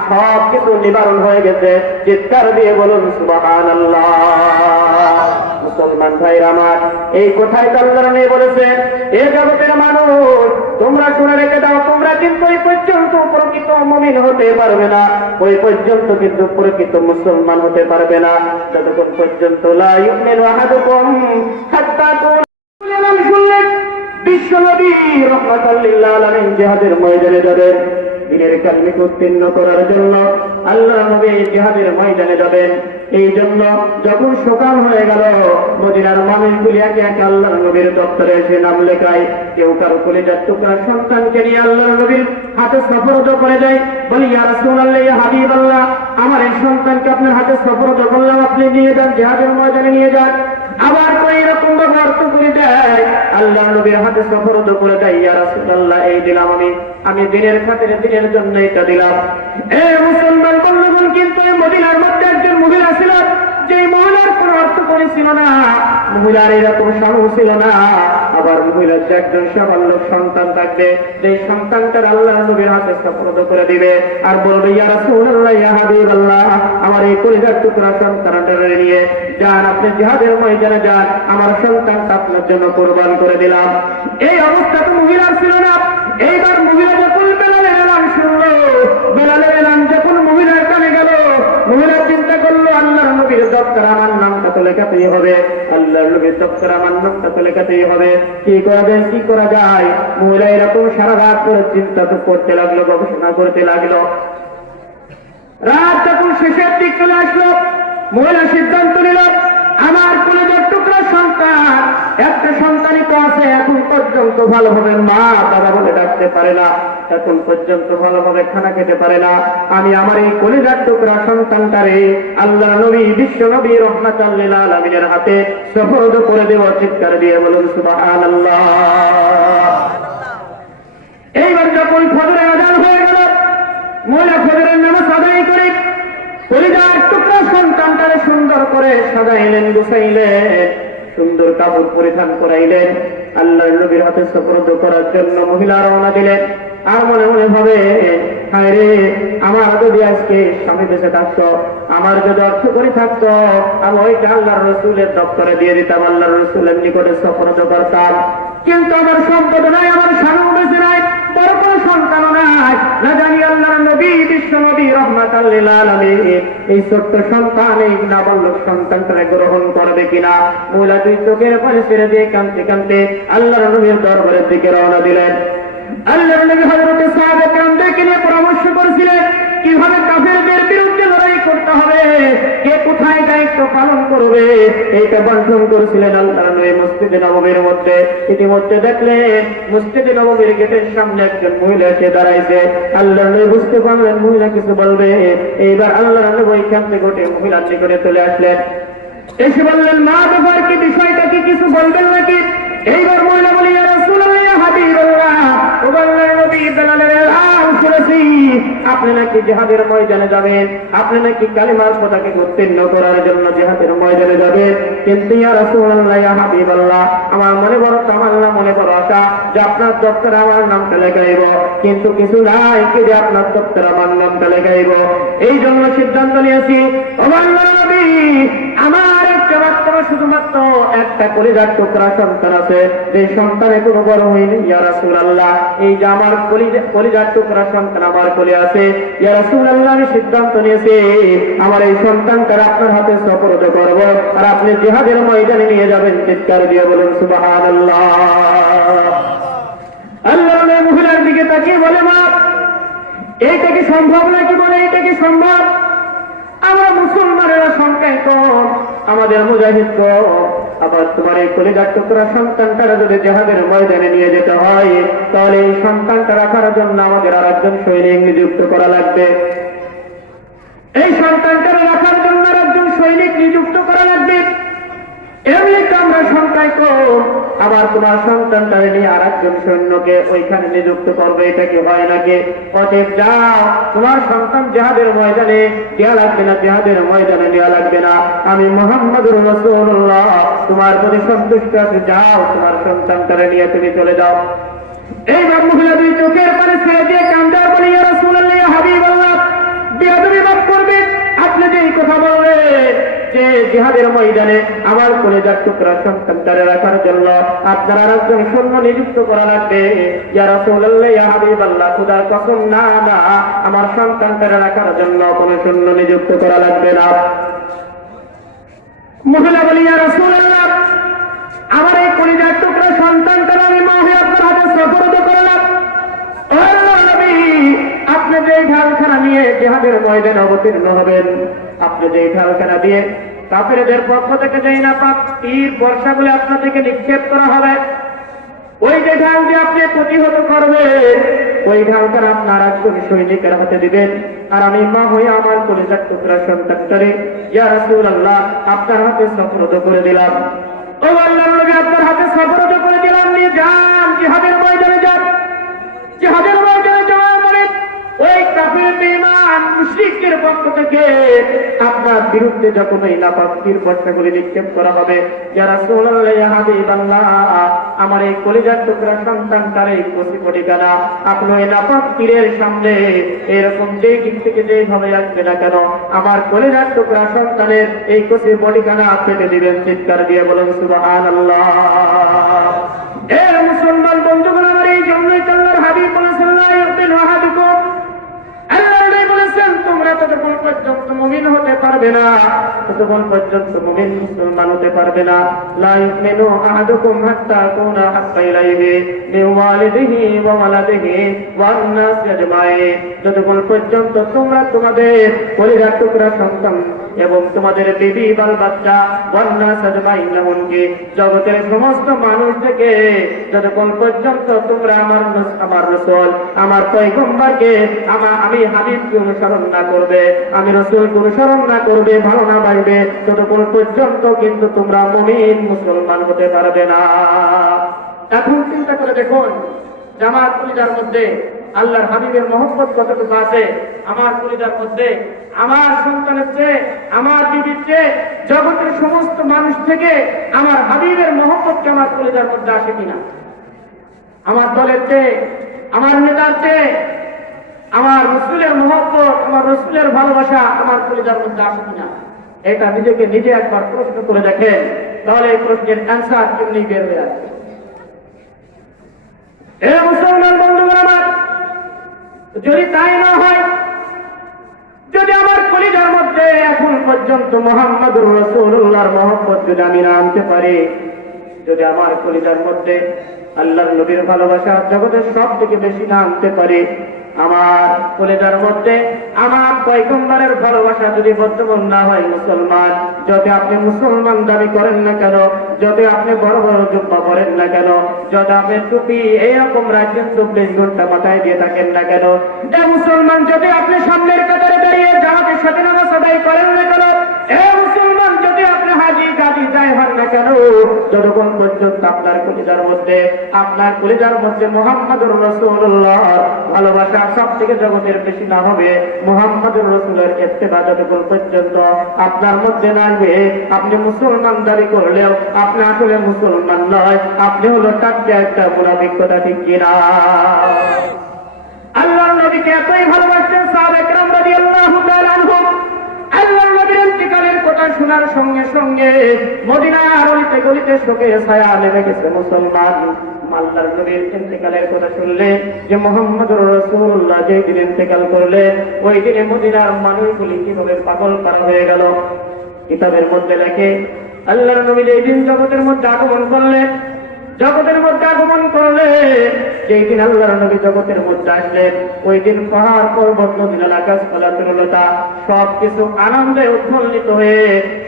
সব কিছু নিবারণ হয়ে গেছে। চিৎকার দিয়ে বলুন সুবহানাল্লাহ। মুসলমান ভাইরা আমার, এই কথাই তো আল্লাহর নবী বলেছেন, এ জগতের মানুষ তোমরা শুনে রেখে দাও, তোমরা কিন্তু ওই পর্যন্ত প্রকৃত মুমিন হতে পারবে না, ওই পর্যন্ত কিন্তু প্রকৃত মুসলমান হতে পারবে না যতক্ষণ পর্যন্ত লা ইউমিনু আহাদুকুম হাত্তা শুনলেন বিশ্ব নবী রাহমাতাল লিল আলামিন জিহাদের ময়দানে যাবেন, দিনের কালিমাকে উত্তীর্ণ করার জন্য আল্লাহর নবী জিহাদের ময়দানে যাবেন। এই জন্য যখন সকাল হয়ে গেল, মদিনার মানুষগুলি একে একে আল্লাহর নবীর দপ্তরে এসে নাম লেখায়, কেউ কারো কলিজার টুকরা সন্তানকে নিয়ে আল্লাহর নবীর হাতে সফরদ করে দেয়, বলি ইয়া রাসূলুল্লাহ, ইয়া হাবিবাল্লাহ, আমার এই সন্তানকে আপনার হাতে সফরদ করলাম, আপনি নিয়ে যান, জিহাদের ময়দানে নিয়ে যান। আবার তো এইরকম ব্যবহার তো করে দেয়, আল্লাহ নবীর হাতে সফরদ করে দেয়, ইয়া রাসূলুল্লাহ, এই দিলাম আমি দিনের খাতিরে, দিনের জন্য এটা দিলাম। এ মুসলমান বন্ধুগণ, কিন্তু এই মদিনার মধ্যে একজন মহিলা ছিল, যে মহিলার কোন অর্থ করেছিল না, মহিলার এরকম সাহস ছিল না। আবার মহিলার যে একজন সাবালক সন্তান থাকবে, যে সন্তানটার আল্লাহ নবীর হাতে সফরদ করে দিবে আর বলবে ইয়া রাসূলুল্লাহ, ইয়া হাবিবাল্লাহ, আমার এই কলিজার টুকরা সন্তানটা নিয়ে যান, আপনি জিহাদের ময়দানে যান, আমার সন্তানটা আপনার জন্য কুরবান করে দিলাম। এই অবস্থা তো মহিলার ছিল না। এইবার মহিলা যখন বেলালের এলান শুনলো, বেলালের এলান যখন মহিলার কানে গেল, মহিলা চিন্তা করলো আল্লাহর নবীর দপ্তর আমার নামটা তো লেখাতেই হবে, আল্লাহর নবীর দপ্তর আমার নামটা তো লেখাতেই হবে, কি করা যায়, কি করা যায়? মহিলা এরকম সারা রাত করে চিন্তা তো করতে লাগলো, গবেষণা করতে লাগলো। রাত যখন শেষের দিক চলে আসলো, মহিলা সিদ্ধান্ত নিল আমার কলিজার টুকরা সন্তান, একটা সন্তানই তো আছে, এখন পর্যন্ত ভালোভাবে মা বাবা বলে ডাকতে পারে না, এখন পর্যন্ত ভালোভাবে খানা খেতে পারে না, আমি আমার এই কলিজার টুকরা সন্তানটারে আল্লাহ নবী বিশ্ব নবী রাহমাতাল লিল আলামিনের হাতে সুপর্দ করে দেব। চিৎকার দিয়ে বলুন সুবহানাল্লাহ। এইবার যখন ফজরের আযান হয়ে গেল, মহিলা ফজরের নামাজ আদায় করে কলিজার টুকরা সন্তানটারে সুন্দর করে সাজাইলেন, গুছাইলেন, সুন্দর কাপড় পরিধান করাইলেন, আল্লাহর নবীর হাতে সুপর্দ করার জন্য মহিলা রওনা দিলেন। আর মনে মনে ভাবে, হায় রে, আমার যদি আজকে স্বামী দেশে থাকতো, আমার যদি অর্থ করে থাকতো, আমি ওইটা আল্লাহর রাসূলের দপ্তরে দিয়ে দিতাম, আল্লাহর রাসূলের নিকটে সুপর্দ করতাম। কিন্তু আমার সম্পদ নাই, আমার স্বামী বেঁচে নাই, বড় কোনো সন্তানও নাই, না জানি আল্লাহর নবী বিশ্ব নবী রাহমাতাল লিল আলামিন এই ছোট্ট সন্তান, এই নাবালক সন্তানটাকে গ্রহণ করবে কিনা। মহিলা দুই চোখের পানি ছেড়ে দিয়ে কাঁদতে কাঁদতে আল্লাহর নবীর দরবারের দিকে রওনা দিলেন। আল্লাহর নবী হযরতে সাহাবা কেরামদেরকে নিয়ে পরামর্শ করেছিলেন কিভাবে কাফেরদের বিরুদ্ধে লড়াই করতে হবে, কে কোথায় দায়িত্ব পালন করবে এইটা বন্টন করেছিলেন আল্লাহর নবী মসজিদে নববীর মধ্যে। ইতিমধ্যে দেখলেন মসজিদে নববীর গেটের সামনে একজন মহিলা এসে দাঁড়াইছে। আল্লাহর নবী বুঝতে পারলেন মহিলা কিছু বলবে, এইবার আল্লাহর নবী ওইখান থেকে উঠে মহিলার নিকটে চলে আসলেন, এসে বললেন, মা ব্যাপার কি, বিষয়টা কি, কিছু বলবেন নাকি? এইবার মহিলা বলি, ইয়া রাসূলুল্লাহ, ইয়া হাবিবাল্লাহ, ও আল্লাহর নবী দালালের আওয়াজ শুনেছি আপনি নাকি জিহাদের ময়দানে যাবেন, আপনি নাকি কালিমার পতাকা উত্তীর্ণ করার জন্য জিহাদের ময়দানে যাবেন। কিন্তু ইয়া রাসূলুল্লাহ, ইয়া হাবিবাল্লাহ, আমার মনে বড় তামান্না, মনে বড় আশা যে আপনার দপ্তরে আমার নামটা লেখাইব, কিন্তু কিছু নাই কি যে আপনার দপ্তরে আমার নামটা লেখাইব। এই জন্য সিদ্ধান্ত নিয়েছি, ও আল্লাহর নবী, আমার একটা মাত্র, শুধুমাত্র একটা কলিজার টুকরা সন্তান আছে, যে সন্তানে কোনো বড় হয়নি। ইয়া রাসূলুল্লাহ, এই যে আমার কলিজার টুকরা সন্তান আমার কোলে আছে, ইয়া রাসূলুল্লাহ, আমি সিদ্ধান্ত নিয়েছি আমার এই সন্তানটার আপনার হাতে সুপর্দ করব, আর আপনি জিহাদের ময়দানে নিয়ে যাবেন। চিৎকার দিয়ে বলুন সুবহানাল্লাহ। আল্লাহ মহিলার দিকে তাকিয়ে বলে, মা, এইটা কি সম্ভব নাকি? বলে, এইটা কি সম্ভব? আমরা মুসলমানেরা সংখ্যায় কম, আমাদের মুজাহিদ কম, আবার তোমার এই কলিজার টুকরা সন্তানটারা যদি জিহাদের ময়দানে নিয়ে যেতে হয়, তাহলে এই সন্তানটা রাখার জন্য আমাদের আর একজন সৈনিক নিযুক্ত করা লাগবে। এই সন্তানটা রাখার জন্য আর একজন সৈনিক নিযুক্ত করা লাগবে। এমনিতে আমরা সংখ্যায় কম, আবার তোমার সন্তানটারে নিয়ে আর একজন সৈন্যকে ওইখানে নিযুক্ত করবে, এটা কি হয় নাকি? অতএব যাও, তোমার সন্তান জিহাদের ময়দানে দেওয়া লাগবে না, জিহাদের ময়দানে দেওয়া লাগবে না, আমি মুহাম্মদুর রাসূলুল্লাহ তোমার প্রতি সন্তুষ্ট আছি, যাও তোমার সন্তানটারে নিয়ে তুমি চলে যাও। এইবার মহিলা দুই চোখের পানি ছেড়ে দিয়ে কান্দা বলি, ইয়া রাসূলুল্লাহ, ইয়া হাবিবাল্লাহ, বেয়াদবি মাফ করবে, আপনি যে এই কথা বলবে যে জিহাদের ময়দানে আমার কলিজার টুকরা সন্তানটারে রাখার জন্য আপনার আর একজন সৈন্য নিযুক্ত করা লাগবে। ইয়া রাসূলুল্লাহ, ইয়া হাবিবাল্লাহ, খোদার কসম, না না, আমার সন্তানটারে রাখার জন্য কোন সৈন্য নিযুক্ত করা লাগবে না। মহিলা বলি, ইয়া রাসূলুল্লাহ, আমার এই কলিজার টুকরা সন্তানটারে আমি মা হয়ে আপনার হাতে সুপর্দ করলাম। ও আল্লাহর নবী, আপনি যে ঢালখানা নিয়ে জিহাদের ময়দানে অবতীর্ণ হবেন, আপনি যে ঢালখানা দিয়ে কাফেরদের পক্ষ থেকে যেই না পাক তীর বর্ষাগুলো আপনার থেকে নিক্ষেপ করা হবে, ওই যে ঢাল দিয়ে আপনি প্রতিহত করবে, ওই ঢালখানা আপনার একজন সৈনিকের হাতে দিবেন, আর আমি মা হয়ে আমার কলিজার টুকরা সন্তানটারে ইয়া রাসূলুল্লাহ আপনার হাতে সুপর্দ করে দিলাম। ও আল্লাহর নবী, আপনার হাতে সুপর্দ করে দিলাম, নিয়ে যান, জিহাদের ময়দানে যান। জিহাদের ময়দানে যাওয়ার পরে ওই কাফির বেঈমান মুশরিকের পক্ষ থেকে আপনার বিরুদ্ধে যখন এই নাপাক তীর বর্ষাগুলি নিক্ষেপ করা হবে, ইয়া রাসূলুল্লাহ, ইয়া হাবিবাল্লাহ, আমার এই কলিজার টুকরা সন্তানটার এই কচি পটিকানা আপনি এই নাপাক তীরের সামনে এরকম যেই দিক থেকে যেইভাবে আসবে না কেন, আমার কলিজার টুকরা সন্তানের এই কচি পটিকানা কেটে দিবেন। চিৎকার দিয়ে বলুন সুবহানাল্লাহ। এ মুসলমান বন্ধুগণ, আমার এই জন্যই আল্লাহর হাবিব বলেছেন, লা ইউমিনু আহাদুকুম, আল্লাহর নবী বলেছেন, তোমরা ততক্ষণ পর্যন্ত মুমিন হতে পারবে না, ততক্ষণ পর্যন্ত মুমিন মুসলমান হতে পারবে না। লা ইউমিনু আহাদুকুম হাত্তা ইয়াকুনা হাক্কা ইলাইহি মিন ওয়ালিদিহি ওয়া ওয়ালাদিহি ওয়ান নাস আজমাইন, যতক্ষণ পর্যন্ত তোমরা তোমাদের কলিজার টুকরা সন্তান এবং তোমাদের বিবি বাল বাচ্চা ওয়ান নাস আজমাইন, এমনকি জগতের সমস্ত মানুষ থেকে যতক্ষণ পর্যন্ত তোমরা আমার রাসূল, আমার পয়গম্বরকে, আমি হাবিবকে অনুসরণ না করবে, আমি রাসূলকে অনুসরণ না করবে, ভালো না বাসবে, ততক্ষণ পর্যন্ত কিন্তু তোমরা মুমিন মুসলমান হতে পারবে না। এখন চিন্তা করে দেখুন, আমার কলিজার মধ্যে আল্লাহর হাবিবের মহব্বত কতটুকু আছে। আমার কলিজার মধ্যে আমার সন্তানের চেয়ে, আমার বিবির চেয়ে, জগতের সমস্ত মানুষ থেকে আমার হাবিবের মহব্বতকে আমার কলিজার মধ্যে আসে কিনা? আমার দলের চেয়ে, আমার নেতার চেয়ে আমার রাসূলের মহব্বত, আমার রাসূলের ভালোবাসা আমার কলিজার মধ্যে আসে কিনা? এটা নিজেকে নিজে একবার প্রশ্ন করে দেখেন, তাহলে এই প্রশ্নের অ্যান্সার এমনি বের হয়ে আসবে। এ মুসলমান বন্ধুগণ আমার, যদি তাই না হয়, যদি আমার কলিজার মধ্যে এখন পর্যন্ত মুহাম্মদুর রাসূলুল্লাহর মহব্বত যদি আমি না আনতে পারি, যদি আমার কলিজার মধ্যে আল্লাহর নবীর ভালোবাসা জগতের সব থেকে বেশি না আনতে পারি, আমার কলেজার মধ্যে আমার পয়গম্বরের ভালোবাসা যদি বর্তমান না হয় মুসলমান, যদি আপনি মুসলমান দাবি করেন না কেন, যদি আপনি বড় বড় জুব্বা পরেন না কেন, যদি আপনি টুপি এইরকম রাখেন 24 ঘন্টা মাথায় দিয়ে থাকেন না কেন, এ মুসলমান যদি আপনি সামনের কাতারে দাঁড়িয়ে জামাতের সাথে নামাজ আদায় করেন না কেন, এ মুসলমান যদি আপনি হাজি গাজি যাই হন না কেন, যতক্ষণ পর্যন্ত আপনার কলিজার মধ্যে মুহাম্মদুর রাসূলুল্লাহ ভালোবাসা সব থেকে জগতের বেশি না হবে, মুহাম্মদুর রাসূলের ইত্তেবা যতক্ষণ পর্যন্ত আপনার মধ্যে না আসবে, আপনি মুসলমান দাবি করলেও আপনি আসলে মুসলমান নয়, আপনি হলো টাটকা একটা মুনাফিক। কথা ঠিক কিনা? আল্লাহর নবীকে এতই ভালোবাসতেন সাহাবা একরাম রাদিয়াল্লাহু তাআলা আনহুম। আল্লাহর নবীর ইন্তিকালের কথা শোনার সঙ্গে সঙ্গে মদিনার অলিতে গলিতে শোকের ছায়া নেমে গেছে মুসলমান। আল্লাহর নবীর ইন্তিকালের কথা শুনলে যে মুহাম্মদুর রাসূলুল্লাহ যে দিন ইন্তিকাল করলে, ওই দিনে মদিনার মানুষগুলি কিভাবে পাগল পারা হয়ে গেল। কিতাবের মধ্যে লেখে আল্লাহর নবী এই দিন জগতের মধ্যে আগমন করলেন, যেই দিন আল্লাহর নবী জগতের মধ্যে আসলেন, ওই দিন পাহাড় পর্বত নদী নালা গাছপালা তরুলতা সবকিছু আনন্দে উৎফুল্লিত হয়ে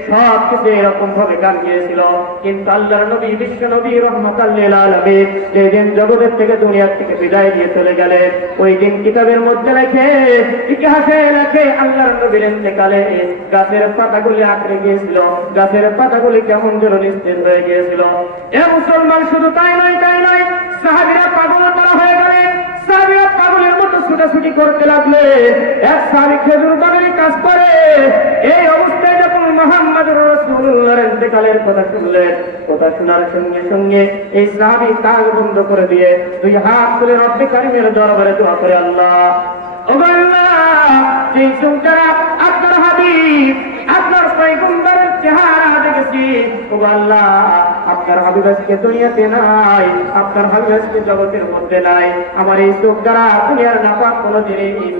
সবকিছু এরকম ভাবে গান গিয়েছিল। কিন্তু আল্লাহর নবী বিশ্ব নবী রাহমাতাল লিল আলামিন যেই দিন জগতের থেকে দুনিয়ার থেকে বিদায় দিয়ে চলে গেলেন, ওই দিন কিতাবের মধ্যে লেখে, ইতিহাসে লেখে আল্লাহর নবীর ইন্তেকালে গাছের পাতাগুলি আঁকড়ে গিয়েছিল, গাছের পাতাগুলি কেমন যেন নিস্তেজ হয়ে গিয়েছিল। এ মুসলমান, শুধু তাই নয় সাহাবীরা পাগল করা হয়ে গেলেন, সাহাবীরা পাগলের মতো ছুটাছুটি করতে লাগলে। এক সাহাবী খেজুর বাগানে কাজ করে, এই অবস্থায় যখন মুহাম্মদুর রাসূলুল্লাহর ইন্তেকালের কথা শুনলেন, কথা শোনার সঙ্গে সঙ্গে এই সাহাবী কান বন্ধ করে দিয়ে দুই হাত তুলে রব্বে কারীমের দরবারে দোয়া করে, আল্লাহ, ও আল্লাহ, যেই চোখটা আপনার হাবিব আপনার পয়গম্বরের চেহারা দেখেছি, ও আল্লাহ, আপনার হাবিব আজকে দুনিয়াতে নাই, আপনার হাবিব আজকে জগতের মধ্যে নাই, আমার এই চোখ দ্বারা দুনিয়ার নাপাক কোনো জিনিস,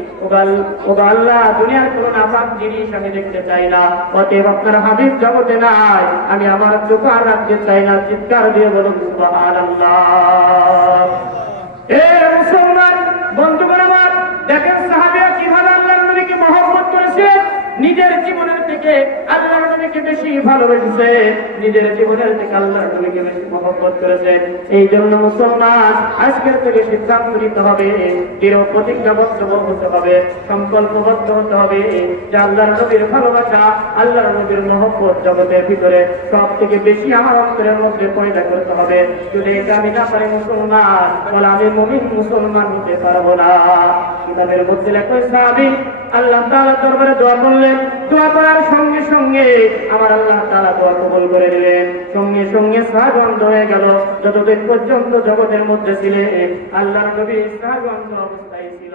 ও আল্লাহ, দুনিয়ার কোনো নাপাক জিনিস আমি দেখতে চাই না, অতএব আপনার হাবিব জগতে নাই, আমি আমার চোখ আর রাখতে চাই না। চিৎকার দিয়ে বলুন সুবহানাল্লাহ। এ মুসলমান বন্ধুগণ আমার, দেখেন সাহাবীরা কিভাবে আল্লাহর নবীকে মহব্বত করেছে, নিজের জীবনের থেকে আল্লাহর নবীকে বেশি ভালোবেসেছে, নিজের জীবনের থেকে আল্লাহর নবীকে বেশি মহব্বত করেছে। এই জন্য মুসলমান আজকের থেকে সিদ্ধান্ত নিতে হবে, দৃঢ় প্রতিজ্ঞাবদ্ধ হতে হবে, সংকল্পবদ্ধ হতে হবে যে আল্লাহর নবীর ভালোবাসা, আল্লাহর নবীর মহব্বত জগতের ভিতরে সব থেকে বেশি আমার অন্তরের মধ্যে পয়দা করতে হবে। যদি এটা আমি না পারি মুসলমান, বলে আমি মুমিন মুসলমান হতে পারবো না। কিতাবের মধ্যে লেখা সাহাবী আল্লাহ তাআলার দরবারে দোয়া করলেন, দোয়া করার সঙ্গে সঙ্গে আমার আল্লাহ তাআলা দোয়া কবুল করে দিলেন। সঙ্গে সঙ্গে সাহাবী বন্ধ হয়ে গেল। যতদিন পর্যন্ত জগতের মধ্যে ছিলেন আল্লাহর নবী সাহাবী অবস্থায় ছিল।